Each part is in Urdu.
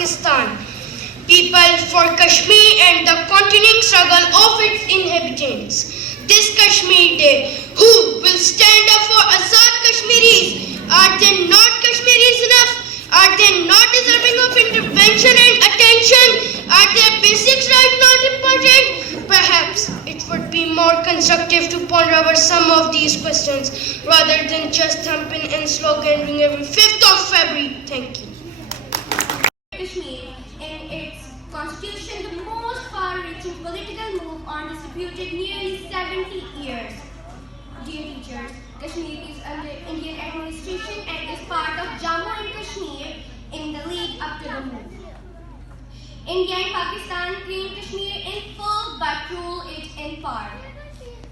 Pakistan. People for Kashmir and the continuing struggle of its inhabitants. This Kashmir Day, who will stand up for Azad Kashmiris? Are they not Kashmiris enough? Are they not deserving of intervention and attention? Are their basic rights not important? Perhaps it would be more constructive to ponder over some of these questions rather than just thumping and sloganeering every 5th of February. Thank you. Kashmir, in its constitution, the most far-reaching political move on disputed nearly 70 years. Dear teachers, Kashmir is under Indian administration and is part of Jammu and Kashmir in the lead up to the move. India and Pakistan claim Kashmir in full but rule it in part.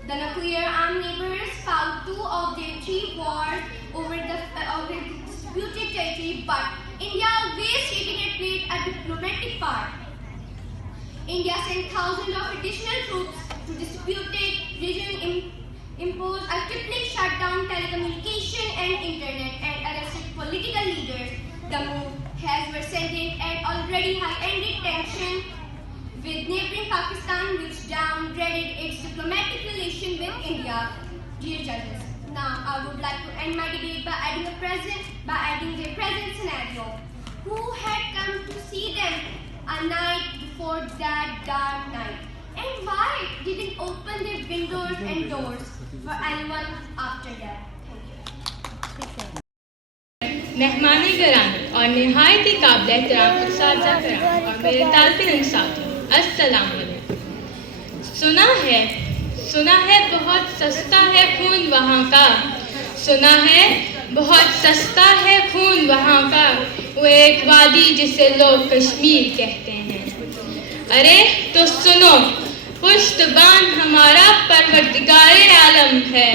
The nuclear armed neighbors fought 2 of their 3 wars over the disputed territory, but India always stated it played a diplomatic part. India sent thousands of additional troops to disputed region, imposed a crippling shutdown telecommunication and internet, and arrested political leaders. The move has worsened and already has ended tension with neighboring Pakistan, which downgraded its diplomatic relation with India. Dear judges, now I would like to end my debate by adding their present scenario. Who had come to see them a night before that dark night? And why didn't open their windows and doors for anyone after that? Thank you. مہمان گرامی اور نہایت ہی قابل احترام اساتذہ کرام اور میرے طالب علم ساتھیوں، السلام علیکم۔ سنا ہے بہت سستا ہے خون وہاں کا، سنا ہے بہت سستا ہے خون وہاں کا، وہ ایک وادی جسے لوگ کشمیر کہتے ہیں۔ ارے تو سنو، پشت بان ہمارا پروردگار عالم ہے،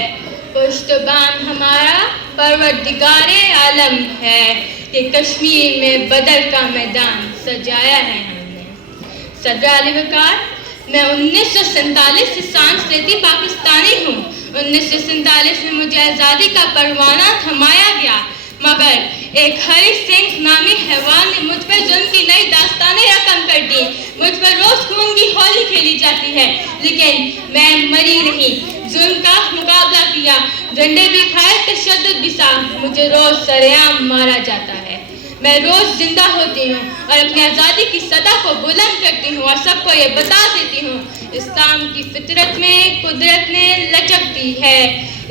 پشت بان ہمارا پروردگار عالم ہے، کہ کشمیر میں بدر کا میدان سجایا ہے ہم نے۔ صدر علی وقار، میں 1947 سے سانس لیتی پاکستانی ہوں۔ 1947 میں مجھے آزادی کا پروانہ تھمایا گیا، مگر ایک ہری سنگھ نامی حیوان نے مجھ پر ظلم کی نئی داستانیں رقم کر دی۔ مجھ پر روز خون کی ہولی کھیلی جاتی ہے، لیکن میں مری نہیں، ظلم کا مقابلہ کیا، ڈنڈے بھی کھائے، تشدد بھی سہا، مجھے روز سرعام مارا جاتا ہے۔ میں روز زندہ ہوتی ہوں اور اپنی آزادی کی صدا کو بلند کرتی ہوں اور سب کو یہ بتا دیتی ہوں، اسلام کی فطرت میں قدرت نے لچک دی ہے،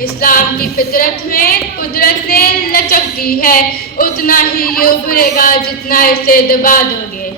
اسلام کی فطرت میں قدرت نے لچک دی ہے، اتنا ہی یہ ابھرے گا جتنا اسے دبا دو گے۔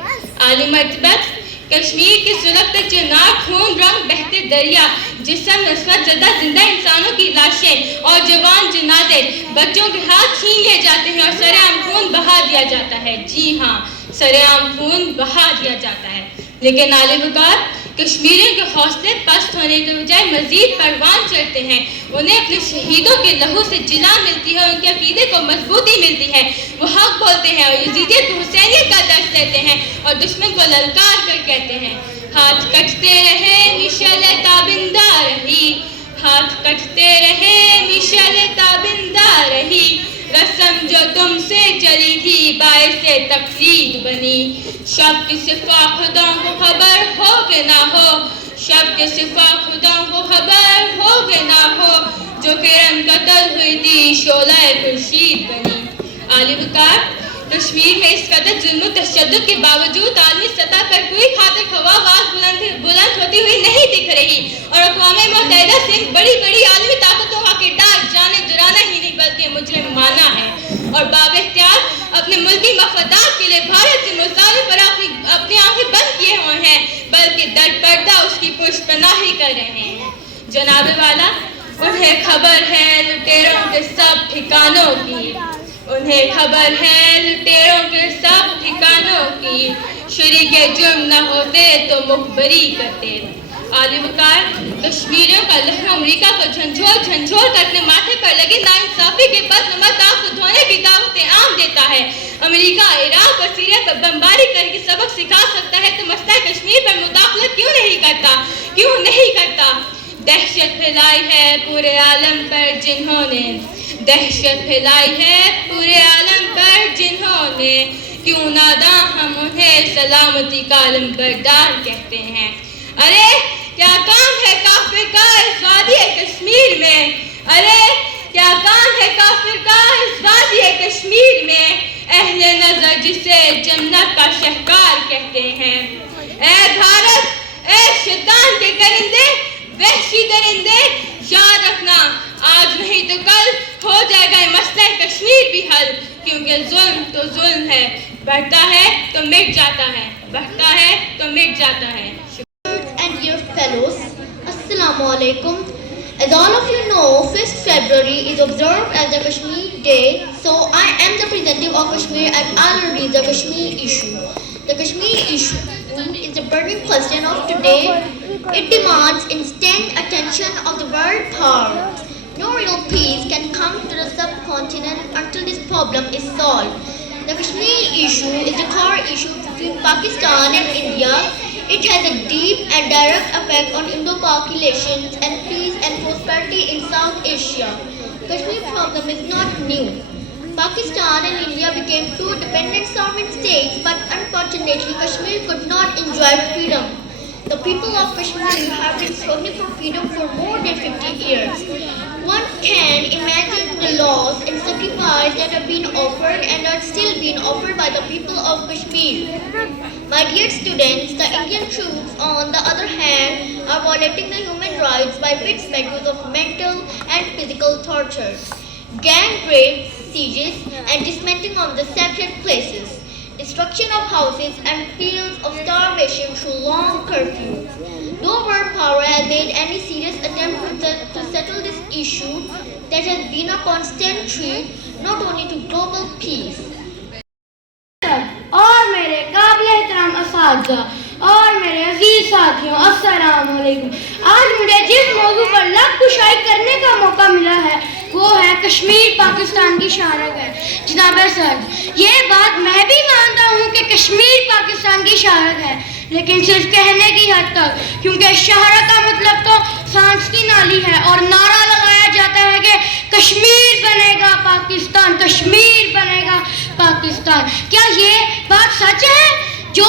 عالی مرتبت، کشمیر کے سلگتے چنار خون رنگ بہتے دریا، جسم نسبت زدہ زندہ انسانوں کی لاشیں اور جوان جنازے بچوں کے ہاتھ چھین لیے جاتے ہیں اور سرعام خون بہا دیا جاتا ہے۔ جی ہاں، سرعام خون بہا دیا جاتا ہے، لیکن عالی وقار، کشمیریوں کے حوصلے پست ہونے کے بجائے مزید پروان چڑھتے ہیں، انہیں اپنے شہیدوں کے لہو سے جلا ملتی ہے، ان کے عقیدے کو مضبوطی ملتی ہے، وہ حق بولتے ہیں اور یزیدیت کو حسینیت کا درس لیتے ہیں اور دشمن کو للکار کر کہتے ہیں، ہاتھ کٹتے رہے مشعل تابندہ رہی، ہاتھ کٹتے رہے مشعل تابندہ رہی، رسم جو تم سے چلی تھی باعث تقلید بنی، شب کی صفا خدا کو خبر ہو کہ نہ ہو، شب کی صفا خدا کو خبر ہو کہ نہ ہو، جو کرن قتل ہوئی تھی شعلہ خورشید بنی۔ عالی وقار، کشمیر میں اس قدر ظلم و تشدد کے باوجود عالمی سطح پر کوئی خاطر خواہ آواز بلند ہوتی ہوئی نہیں دکھ رہی، اور اقوام متحدہ سے بڑی بڑی عالمی طاقتوں کا کردار جانے جرانا ہی نہیں بلکہ مجرم مانا ہے، اور باب اختیار اپنے ملکی مفادات کے لیے بھارت سے مظالم پر اپنی آنکھیں بند کیے ہوئے ہیں، بلکہ در پردہ اس کی پشت پناہی کر رہے ہیں۔ جناب والا، انہیں خبر ہے لٹیروں کے سب ٹھکانوں کی، انہیں خبر ہے لٹیروں کے سب ٹھکانوں کی، شریک جرم نہ ہوتے تو مخبری کرتے۔ عالی وقار، کشمیریوں کا لہو امریکہ کو جھنجھوڑ کر اپنے ماتھے پر لگی ناانصافی کے بدنما داغ کو دھونے کی دعوتیں عام دیتا ہے۔ امریکہ عراق اور سیریا پر بمباری کر کے سبق سکھا سکتا ہے تو مسئلہ کشمیر پر مداخلت کیوں نہیں کرتا؟ دہشت پھیلائی ہے پورے عالم پر جنہوں نے، دہشت پھیلائی ہے پورے عالم پر جنہوں نے، کیوں ناداں ہم انہیں سلامتی کا علم بردار کہتے ہیں. ارے کیا کام ہے کافر کا اس وادی کشمیر میں, ارے کیا کام ہے کافر کا اس وادی کشمیر میں, اہل نظر جسے جنت کا شہکار کہتے ہیں. اے بھارت اے شیطان کے کرندے وحشی درندے, یاد رکھنا آج نہیں تو کل ہو جائے گا یہ مسئلہ کشمیر بھی حل, کیونکہ ظلم تو ظلم ہے, بڑھتا ہے تو مٹ جاتا ہے, بڑھتا ہے تو مٹ jata hai. And dear fellows, Assalamu alaikum. As all of you know, 1st February is observed as the Kashmir Day, so I am the representative of Kashmir and I'll read the Kashmir issue. The Kashmir issue is the burning question of today. It demands instant attention of the world power. No real peace can come to the subcontinent until this problem is solved. The Kashmir issue is the core issue between Pakistan and India. It has a deep and direct effect on Indo-Pak relations and peace and prosperity in South Asia. Kashmir problem is not new. Pakistan and India became two dependent sovereign states, but unfortunately Kashmir could not enjoy freedom. The people of Kashmir have been struggling for freedom for more than 50 years. One can imagine the loss and sacrifice that have been offered and are still being offered by the people of Kashmir. My dear students, the Indian troops, on the other hand, are violating the human rights by which measures of mental and physical torture, gang rapes, sieges, and dismantling of the sacred places, destruction of houses and fields of starvation through long curfews. No world power has made any serious attempt to settle this issue that has been a constant threat not only to global peace. اور میرے قابل احترام اساتذہ اور میرے عزیز ساتھیوں, السلام علیکم. آج مجھے جس موضوع پر لب کشائی کرنے کا موقع ملا ہے وہ ہے کشمیر پاکستان کی شہرت ہے. جناب سر, یہ بات میں بھی مانتا ہوں کہ کشمیر پاکستان کی شہرت ہے, لیکن صرف کہنے کی حد تک, کیونکہ شہرت کا مطلب تو سانس کی نالی ہے اور نعرہ لگایا جاتا ہے کہ کشمیر بنے گا پاکستان, کشمیر بنے گا پاکستان. کیا یہ بات سچ ہے؟ جو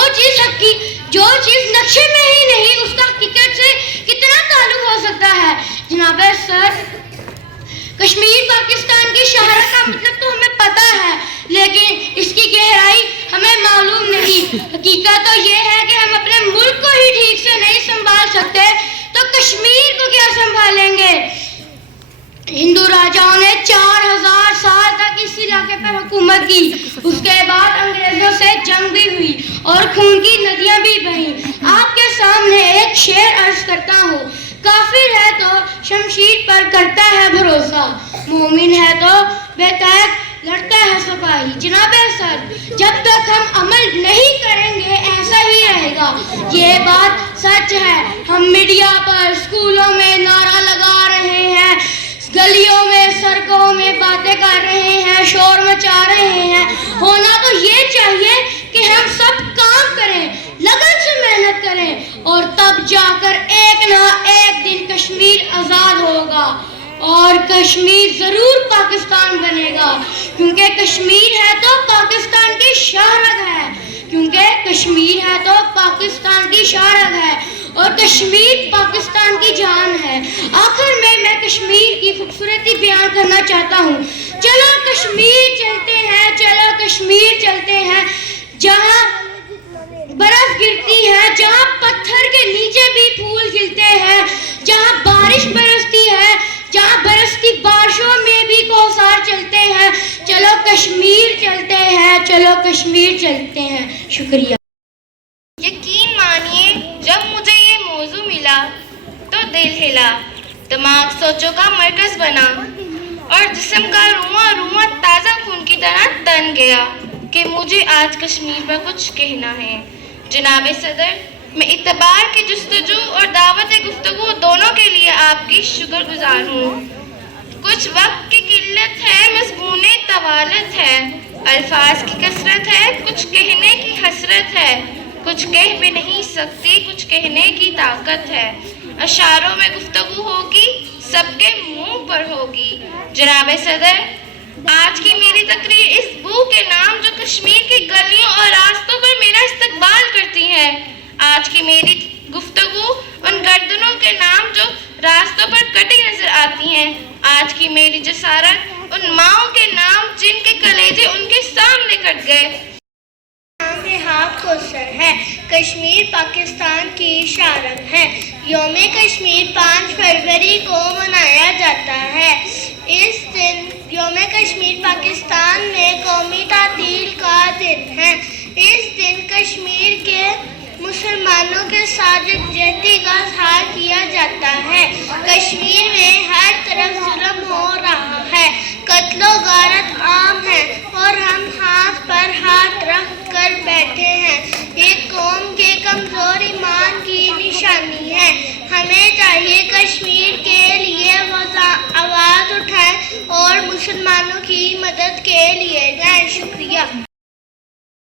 چیز نقشے میں ہی نہیں اس کا حقیقت سے کتنا تعلق ہو سکتا ہے؟ جناب سر, کشمیر پاکستان کی شہرت کا مطلب تو ہمیں پتہ ہے, لیکن اس کی گہرائی ہمیں معلوم نہیں. حقیقت تو یہ ہے کہ ہم اپنے ملک کو ہی ٹھیک سے نہیں سنبھال سکتے تو کشمیر کو کیا سنبھالیں گے؟ ہندو راجاؤں نے 4000 سال تک اس علاقے پر حکومت کی, اس کے بعد انگریزوں سے جنگ بھی ہوئی اور خون کی ندیاں بھی بہیں. آپ کے سامنے ایک شعر عرض کرتا ہوں, کافر ہے تو شمشیر پر کرتا ہے بھروسہ, مومن ہے تو بے تاب لڑتا ہے سپاہی. جناب سر, جب تک ہم عمل نہیں کریں گے ایسا ہی رہے گا. یہ بات سچ ہے, ہم میڈیا پر اسکولوں میں نعرہ لگا رہے ہیں, گلیوں میں سڑکوں میں باتیں کر رہے ہیں, شور مچا رہے ہیں. ہونا تو یہ چاہیے کہ ہم سب کام کریں, لگن سے محنت کریں, اور تب جا کر ایک نہ ایک دن کشمیر آزاد ہوگا اور کشمیر ضرور پاکستان بنے گا. کیونکہ کشمیر ہے تو پاکستان کی شہرت ہے, کیونکہ کشمیر ہے تو پاکستان کی شہرت ہے, اور کشمیر پاکستان کی جان ہے. آخر میں کشمیر کی خوبصورتی بیان کرنا چاہتا ہوں. چلو کشمیر چلتے ہیں, چلو کشمیر چلتے ہیں, جہاں برف گرتی ہے, جہاں پتھر کے نیچے بھی پھول کھلتے ہیں, جہاں بارش برستی ہے, جہاں برستی بارشوں میں بھی کوثر چلتے ہیں. چلو کشمیر چلتے ہیں, چلو کشمیر چلتے ہیں. شکریہ. یقین مانیے جب مجھے یہ موضوع ملا تو دل ہلا, دماغ سوچوں کا مرکز بنا اور جسم کا رواں رواں تازہ خون کی طرح تن گیا کہ مجھے آج کشمیر پر کچھ کہنا ہے. جناب صدر, میں اعتبار کی جستجو اور دعوت گفتگو دونوں کے لیے آپ کی شکر گزار ہوں. کچھ وقت کی قلت ہے, مضمون طوالت ہے, الفاظ کی کثرت ہے, کچھ کہنے کی حسرت ہے, کچھ کہہ بھی نہیں سکتی, کچھ کہنے کی طاقت ہے. اشعاروں میں گفتگو ہوگی, سب کے منہ پر ہوگی. جناب صدر, آج کی میری تقریر اس بو کے نام جو کشمیر کی گلیوں اور راستوں پر میرا استقبال کرتی ہے. آج کی میری گفتگو ان گردنوں کے نام جو راستوں پر کٹی نظر آتی ہیں. آج کی میری جسارت ان ماؤں کے نام جن کے کلیجے ان کے سامنے کٹ گئے. ہاتھ کو سر ہے. کشمیر پاکستان کی شان ہے. یوم کشمیر 5 فروری کو منایا جاتا ہے. اس دن یوم کشمیر پاکستان میں قومی تعطیل کا دن ہے. اس دن کشمیر کے مسلمانوں کے ساتھ یکجہتی کا اظہار کیا جاتا ہے. کشمیر میں ہر طرف ظلم ہو رہا ہے. قتل و غارت عام ہے اور ہم ہاتھ پر ہاتھ رکھ کر بیٹھے ہیں. یہ قوم کے کمزور ایمان کی نشانی ہے. ہمیں چاہیے کشمیر کے لیے آواز اٹھائیں اور مسلمانوں کی مدد کے لیے جائیں. شکریہ.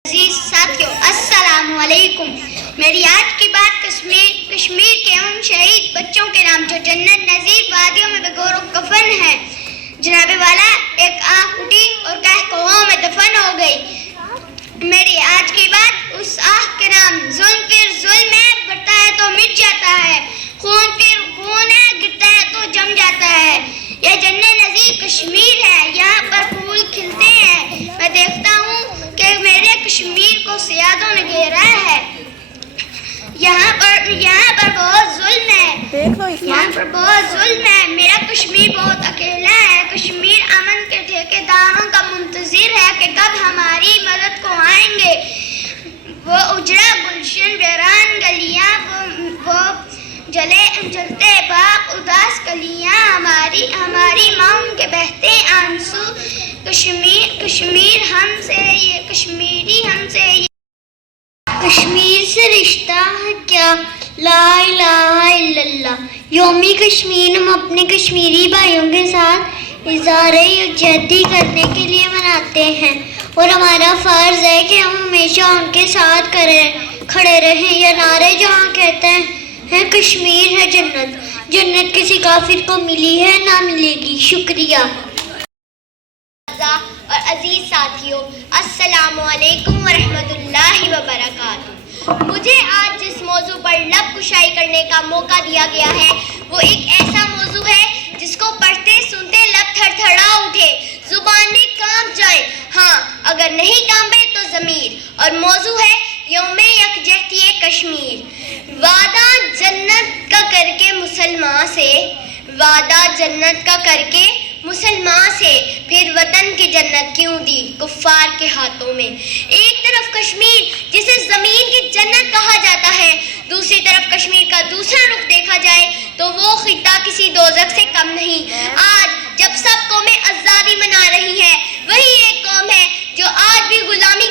عزیز ساتھیوں، السلام علیکم. میری آج کی بات کشمیر کے ان شہید بچوں کے نام جو جنت نظیر وادیوں میں بغور و کفن ہے. جناب والا ایک آنکھ اٹھی اور کوہوں میں دفن ہو گئی. میری آج کی بات اس آنکھ کے نام ظلم پھر ظلم ہے، بڑھتا ہے تو مٹ جاتا ہے. خون پھر خون ہے، گرتا ہے تو جم جاتا ہے. یہ جنت نظیر کشمیر ہے، یہاں پر پھول کھلتے ہیں. میں دیکھتا ہوں کہ میرے کشمیر کو سیادوں نے گھیرا ہے. یہاں پر بہت ظلم ہے. یہاں پر بہت ظلم ہے. میرا کشمیر بہت اکیلا ہے. کشمیر امن کے ٹھیکیداروں کا منتظر ہے کہ کب ہماری مدد کو آئیں گے. وہ اجڑا گلشن ویران گلیاں، وہ جلتے باغ اداس کلیاں، ہماری ماں کے بہتے آنسو. کشمیر ہم سے یہ کشمیری ہم سے یہ کشمیر سے رشتہ ہے کیا؟ لا الہ الا اللہ. یومی کشمیر ہم اپنے کشمیری بھائیوں کے ساتھ اظہار یکجہتی کرنے کے لیے مناتے ہیں اور ہمارا فرض ہے کہ ہم ہمیشہ ان کے ساتھ کھڑے رہیں. یہ نعرے جہاں کہتے ہیں کشمیر ہے جنت، جنت کسی کافر کو ملی ہے نہ ملے گی. شکریہ. اور عزیز ساتھیوں، السلام علیکم ورحمۃ اللہ وبرکاتہ. مجھے آج جس موضوع پر لب کشائی کرنے کا موقع دیا گیا ہے وہ ایک ایسا موضوع ہے جس کو پڑھتے سنتے لب تھر تھڑا اٹھے، زبانیں کانپ جائیں. ہاں، اگر نہیں کانپے تو ضمیر. اور موضوع ہے یوم یکجہتی کشمیر. وعدہ جنت کا کر کے مسلمان سے، وعدہ جنت کا کر کے مسلمان سے، پھر وطن کی جنت کیوں دی کفار کے ہاتھوں میں. ایک طرف کشمیر جسے زمین کی جنت کہا جاتا ہے، دوسری طرف کشمیر کا دوسرا رخ دیکھا جائے تو وہ خطہ کسی دوزخ سے کم نہیں. آج جب سب قومیں آزادی منا رہی ہیں، وہی ایک قوم ہے جو آج بھی غلامی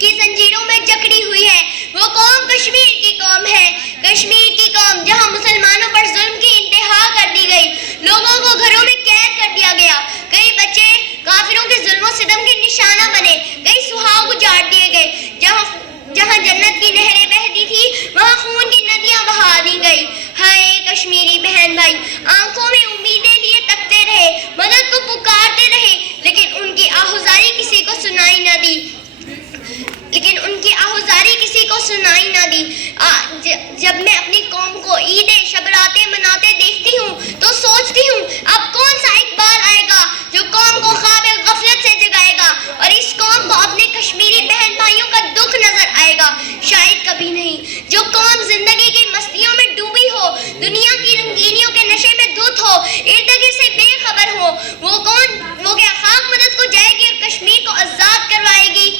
کی زنجیروں میں جکڑی ہوئی ہے. وہ قوم کشمیر کی قوم ہے. کشمیر کی قوم جہاں مسلمانوں پر ظلم کی انتہا کر دی گئی، لوگوں کو گھروں میں قید کر دیا گیا، کئی بچے کافروں کے ظلم و ستم کے نشانہ بنے، کئی سہاگ اجاڑ دیے گئے. جہاں جنت کی نہریں بہتی تھی وہاں خون کی ندیاں بہا دی گئی. ہائے کشمیری بہن بھائی، آنکھوں میں امیدیں لیے تکتے رہے، مدد کو پکارتے رہے، لیکن ان کی آہوزاری کسی کو سنائی نہ دی. جب میں اپنی قوم کو عیدیں شبراتیں مناتے دیکھتی ہوں تو سوچتی ہوں اب کون سا اقبال آئے گا جو قوم کو خواب غفلت سے جگائے گا اور اس قوم کو اپنے کشمیری بہن بھائیوں کا دکھ نظر آئے گا. شاید کبھی نہیں. جو قوم زندگی کی مستیوں میں ڈوبی ہو، دنیا کی رنگینیوں کے نشے میں دھت ہو، ارد گرد سے بے خبر ہو، وہ کیا خاک مدد کو جائے گی اور کشمیر کو آزاد کروائے گی؟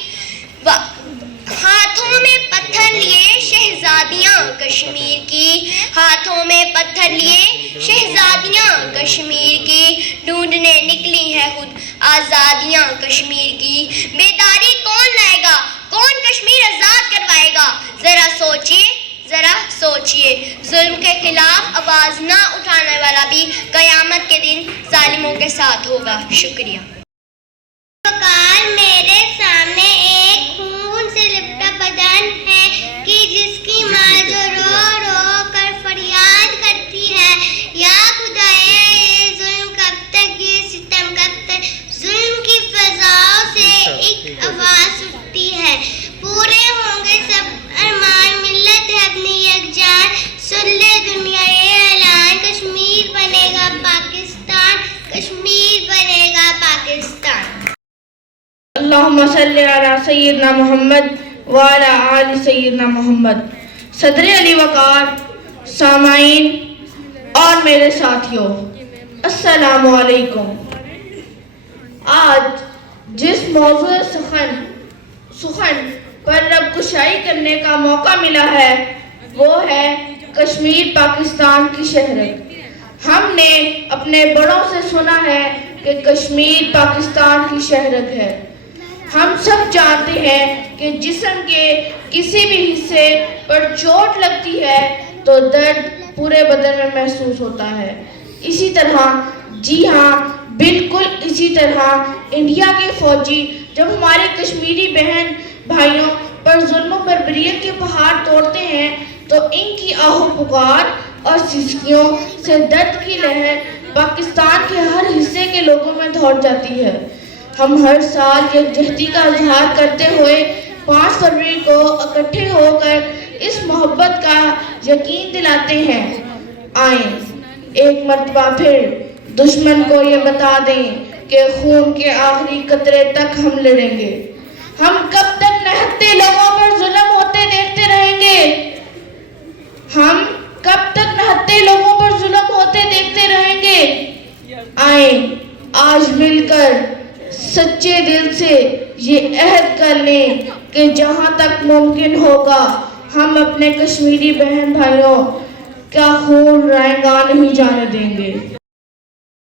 ہاتھوں میں پتھر لیے شہزادیاں کشمیر کی، ہاتھوں میں پتھر لیے شہزادیاں کشمیر کی، ڈھونڈنے نکلی ہے خود آزادیاں کشمیر کی. بیداری کون لائے گا؟ کون کشمیر آزاد کروائے گا؟ ذرا سوچئے. ظلم کے خلاف آواز نہ اٹھانے والا بھی قیامت کے دن ظالموں کے ساتھ ہوگا. شکریہ. میرے سامنے ایک خون سے لپٹا بدن ہے کہ جس کی ماں جو رو رو کر فریاد کرتی ہے، یا خدایا یہ ظلم کب تک، یہ ستم کب تک، ظلم کی سیدنا محمد وعلی آل سیدنا محمد. صدر علی وقار، سامعین اور میرے ساتھیوں، السلام علیکم. آج جس موضوع سخن پر رب کشائی کرنے کا موقع ملا ہے وہ ہے کشمیر پاکستان کی شہرت. ہم نے اپنے بڑوں سے سنا ہے کہ کشمیر پاکستان کی شہرت ہے. ہم سب جانتے ہیں کہ جسم کے کسی بھی حصے پر چوٹ لگتی ہے تو درد پورے بدن میں محسوس ہوتا ہے. اسی طرح، جی ہاں بالکل اسی طرح، انڈیا کے فوجی جب ہمارے کشمیری بہن بھائیوں پر ظلم و بربریت کے پہاڑ توڑتے ہیں تو ان کی آہو پکار اور سسکیوں سے درد کی لہر پاکستان کے ہر حصے کے لوگوں میں دوڑ جاتی ہے. ہم ہر سال یکجہتی کا اظہار کرتے ہوئے 5 فروری کو اکٹھے ہو کر اس محبت کا یقین دلاتے ہیں. آئیں ایک مرتبہ پھر دشمن کو یہ بتا دیں کہ خون کے آخری قطرے تک ہم لڑیں گے. ہم کب تک نہتے لوگوں پر ظلم ہوتے دیکھتے رہیں گے؟ ہم کب تک نہتے لوگوں پر ظلم ہوتے دیکھتے رہیں گے؟ آئیں آج مل کر سچے دل سے یہ عہد کر لیں کہ جہاں تک ممکن ہوگا ہم اپنے کشمیری بہن بھائیوں کا خون رائیگاں نہیں جانے دیں گے.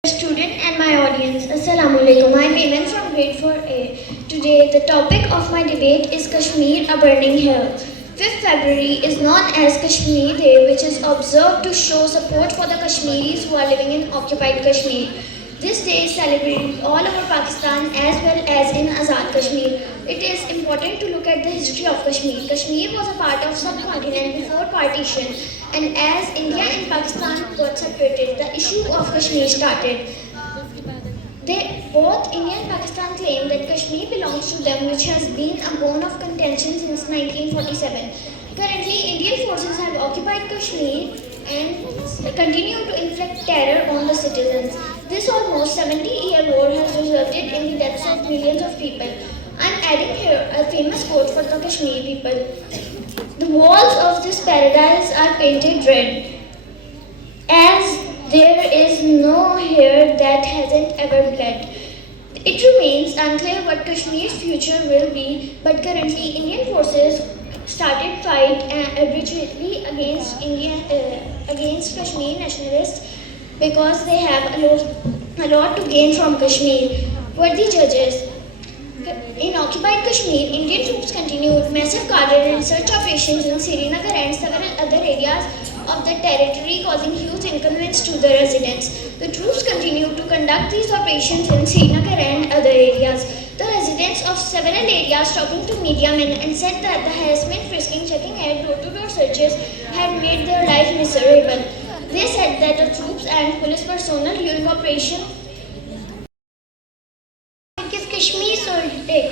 Student and my audience, Assalamu alaikum. I'm Ayman from grade 4A. Today the topic of my debate is Kashmir, a burning hell. 5th February is known as Kashmir Day, which is observed to show support for the Kashmiris who are living in occupied Kashmir. This day is celebrated all over Pakistan as well as in Azad Kashmir. It is important to look at the history of Kashmir. Kashmir was a part of subcontinent before partition, and as India and Pakistan got separated, the issue of Kashmir started. Both India and Pakistan claim that Kashmir belongs to them, which has been a bone of contention since 1947. Currently, Indian forces have occupied Kashmir and continue to inflict terror on the citizens. This almost 70-year war has resulted in the deaths of millions of people. I'm adding here a famous quote for the Kashmir people. The walls of this paradise are painted red, as there is no hair that hasn't ever bled. It remains unclear what Kashmir's future will be, but currently Indian forces started fight arbitrarily against Kashmir nationalists because they have a lot to gain from Kashmir. Worthy judges, in occupied Kashmir, Indian troops continued massive guarded and search operations in Srinagar and several other areas of the territory, causing huge inconvenience to the residents. The troops continued to conduct these operations in Srinagar and other areas. The residents of several areas talking to media men and said that the harassment, frisking, checking and door-to-door searches had made their life miserable. They said that the troops and police personnel during operation Kashmir Soldier Day.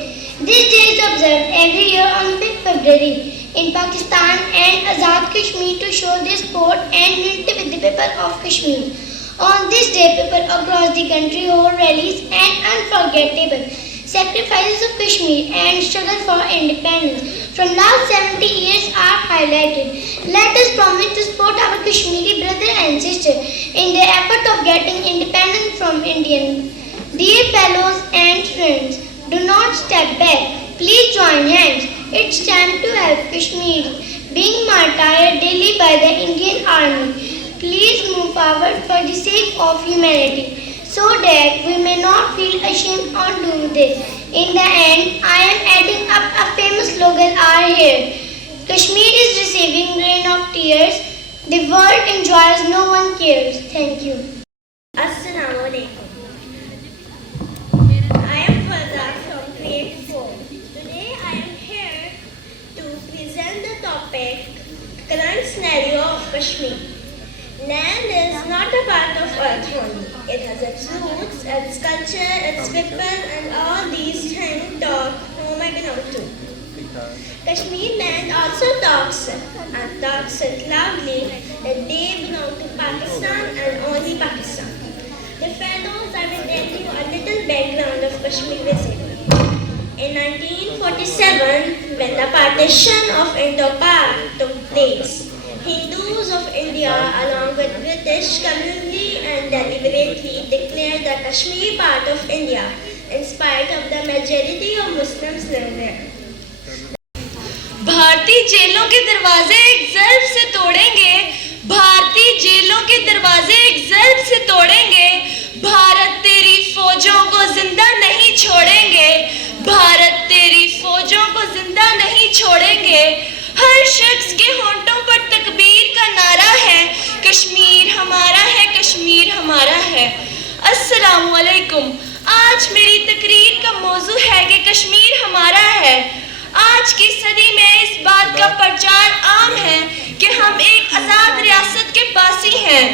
This day is observed every year on 5th February in Pakistan and Azad Kashmir to show their support and unity with the people of Kashmir. On this day, people across the country hold rallies and unforgettable sacrifices of Kashmir and struggle for independence from last 70 years are highlighted. Let us promise to support our Kashmiri brother and sister in their effort of getting independence from Indian. Dear fellows and friends, do not step back. Please join hands. It's time to help Kashmir being martyred daily by the Indian Army. Please move forward for the sake of humanity, so that we may not feel ashamed on doing this. In the end, I am adding up a famous slogan here. Kashmir is receiving rain of tears. The world enjoys, no one cares. Thank you. Assalamu alaikum. I am Farda from grade 4. Today I am here to present the topic current scenario of Kashmir. Land is not a part of earth only. It has its roots, its culture, its people, and all these things talk whom I belong to. Kashmir land also talks it loudly that they belong to Pakistan and only Pakistan. The fellows, I will tell you a little background of Kashmir visit. In 1947, when the partition of Indo-Pak took place, Hindus of India, along with British, communally and deliberately declared the Kashmir part of India, in spite of the majority of Muslims living there. بھارتی جیلوں کے دروازے ایک ضرب سے توڑیں گے, بھارتی جیلوں کے دروازے ایک ضرب سے توڑیں گے, بھارت تیری فوجوں کو زندہ نہیں چھوڑیں گے, بھارت تیری فوجوں کو زندہ نہیں چھوڑیں گے. ہر شخص کے ہونٹوں پر تکبیر کا نعرہ ہے, کشمیر ہمارا ہے, کشمیر ہمارا ہے. السلام علیکم. آج میری تقریر کا موضوع ہے کہ کشمیر ہمارا ہے. آج کی صدی میں اس بات کا پرچار عام ہے کہ ہم ایک آزاد ریاست کے باسی ہیں.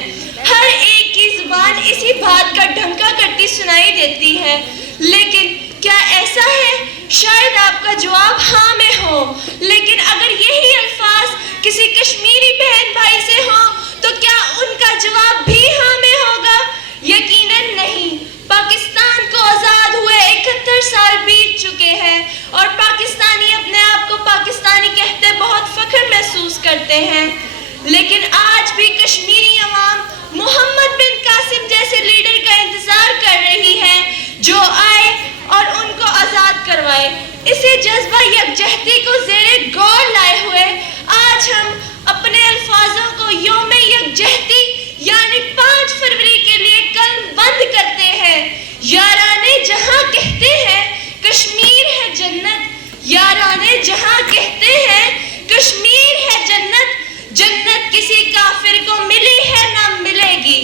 ہر ایک کی زبان اسی بات کا ڈھنکا کرتی سنائی دیتی ہے, لیکن کیا ایسا ہے؟ شاید آپ کا جواب ہاں میں ہو, لیکن اگر یہی الفاظ کسی کشمیری بہن بھائی سے ہوں تو کیا ان کا جواب بھی ہاں میں ہوگا؟ یقیناً نہیں. پاکستان کو آزاد ہوئے 71 سال بیت چکے ہیں اور پاکستانی اپنے آپ کو پاکستانی کہتے بہت فخر محسوس کرتے ہیں, لیکن آج بھی کشمیری عوام محمد بن قاسم جیسے لیڈر کا انتظار کر رہی ہے جو آئے اور ان کو آزاد کروائے. اسے جذبہ یکجہتی کو زیر غور لائے ہوئے آج ہم اپنے الفاظوں کو یوم یکجہتی یعنی 5 فروری کے لیے قلم بند کرتے ہیں. یارانے جہاں کہتے ہیں کشمیر ہے جنت, یارانے جہاں کہتے ہیں کشمیر ہے جنت, جنت کسی کافر کو ملی ہے نہ ملے گی.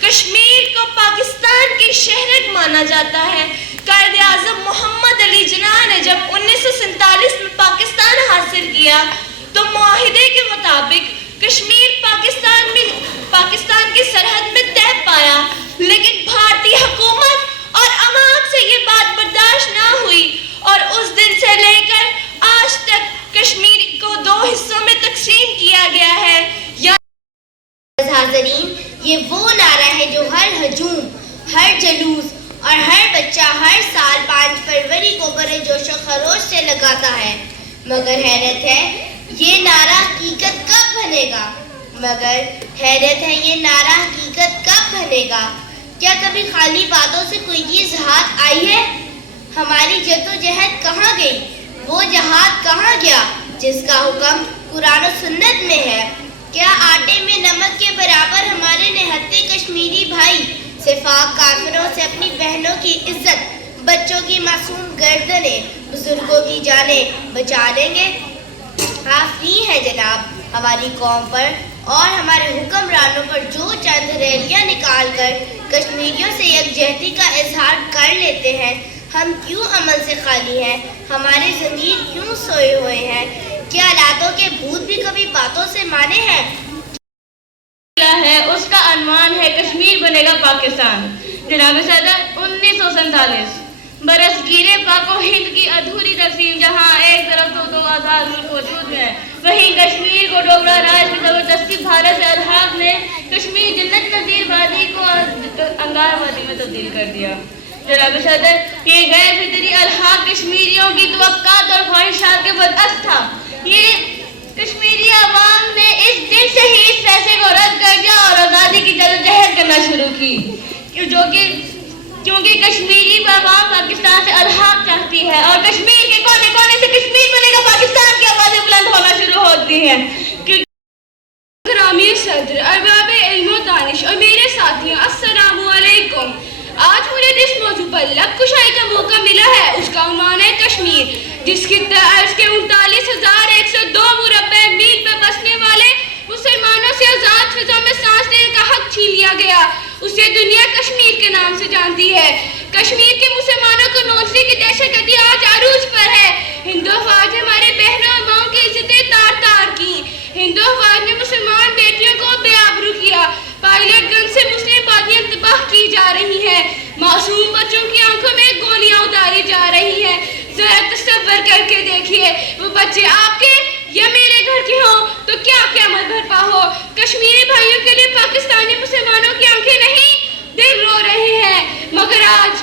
کشمیر کو پاکستان کی شہرت مانا جاتا ہے. قائد اعظم محمد علی جناح نے جب 1947 میں پاکستان حاصل کیا تو معاہدے کے مطابق کشمیر پاکستان کی سرحد میں طے پایا, لیکن بھارتی حکومت اور عوام سے یہ بات برداشت نہ ہوئی اور اس دن سے لے کر آج تک کشمیر کو 2 حصوں میں تقسیم کیا گیا ہے. حاضرین, یہ وہ نعرہ ہے جو ہر ہجوم, ہر جلوس اور ہر بچہ ہر سال 5 فروری کو بڑے جوش و خروش سے لگاتا ہے. مگر حیرت ہے یہ نعرہ حقیقت کب بنے گا, مگر حیرت ہے یہ نعرہ حقیقت کب بنے گا. کیا کبھی خالی باتوں سے کوئی چیز ہاتھ آئی ہے؟ ہماری جدوجہد کہاں گئی, وہ جہاد کہاں گیا جس کا حکم قرآن و سنت میں ہے؟ کیا آٹے میں نمک کے برابر ہمارے نہتے کشمیری بھائی صفاق کافروں سے اپنی بہنوں کی عزت, بچوں کی معصوم گردنیں, بزرگوں کی جانیں بچا لیں گے؟ کافی ہے جناب ہماری قوم پر اور ہمارے حکمرانوں پر جو چند ریلیاں نکال کر کشمیریوں سے یکجہتی کا اظہار کر لیتے ہیں. ہم کیوں عمل سے خالی ہیں؟ ہمارے ضمیر کیوں سوئے ہوئے ہیں؟ کیا راتوں کے بھوت بھی کبھی باتوں سے مانے ہیں؟ ہے اس کا عنوان ہے کشمیر بنے گا پاکستان. جناب صدر 1947 برصغیر پاک و ہند کی ادھوری تقسیم جہاں ایک طرف تو 2 آزاد ملک موجود ہیں, وہیں کشمیر کو ڈوگرا راج کی زبردستی بھارت سے الحاق نے کشمیر جنت نظیر وادی کو انگار وادی میں تبدیل کر دیا. جناب صدر, یہ غیر فطری الحاق کشمیریوں کی توقعات اور خواہشات کے برعکس تھا. یہ کشمیری عوام نے اس دن سے ہی اس فیصلے کو رد کر دیا اور آزادی کی جدوجہد کرنا شروع کی, کیونکہ کشمیری عوام پاکستان سے الحاق چاہتی ہے اور کشمیر کے کونے کونے سے کشمیر بنے گا پاکستان کی آوازیں بلند ہونا شروع ہوتی ہیں. گرامی صدر, ارباب علم و دانش اور میرے ساتھیوں, السلام علیکم. آج مجھے جس موضوع پر لب کشائی کا موقع ملا ہے اس کا عنوان ہے کشمیر, جس کے 39,102 مربع میل پر بسنے والے مسلمانوں سے آزاد فضا میں سانس لینے کا حق چھین لیا گیا. اسے دنیا کشمیر کے نام سے جانتی ہے. کشمیر کے مسلمانوں کو نوچنے کی دہشت گردی آج عروج پر ہے. ہندو افواج نے ہمارے بہنوں اور ماؤں کی عزتیں تار تار کی. ہندو افواج نے مسلمان بیٹیوں کو بے آبرو کیا. پائلٹ گن سے مسلم بادیاں تباہ کی جا رہی ہیں. معصوم بچوں کی آنکھوں میں گولیاں اتاری جا رہی ہیں. ذرا تصور کر کے دیکھیے, وہ بچے آپ کے یا میرے گھر کے ہوں تو کیا قیامت برپا ہو. کشمیری بھائیوں کے لیے پاکستانی مسلمانوں کی آنکھیں نہیں, دل رو رہے ہیں. مگر آج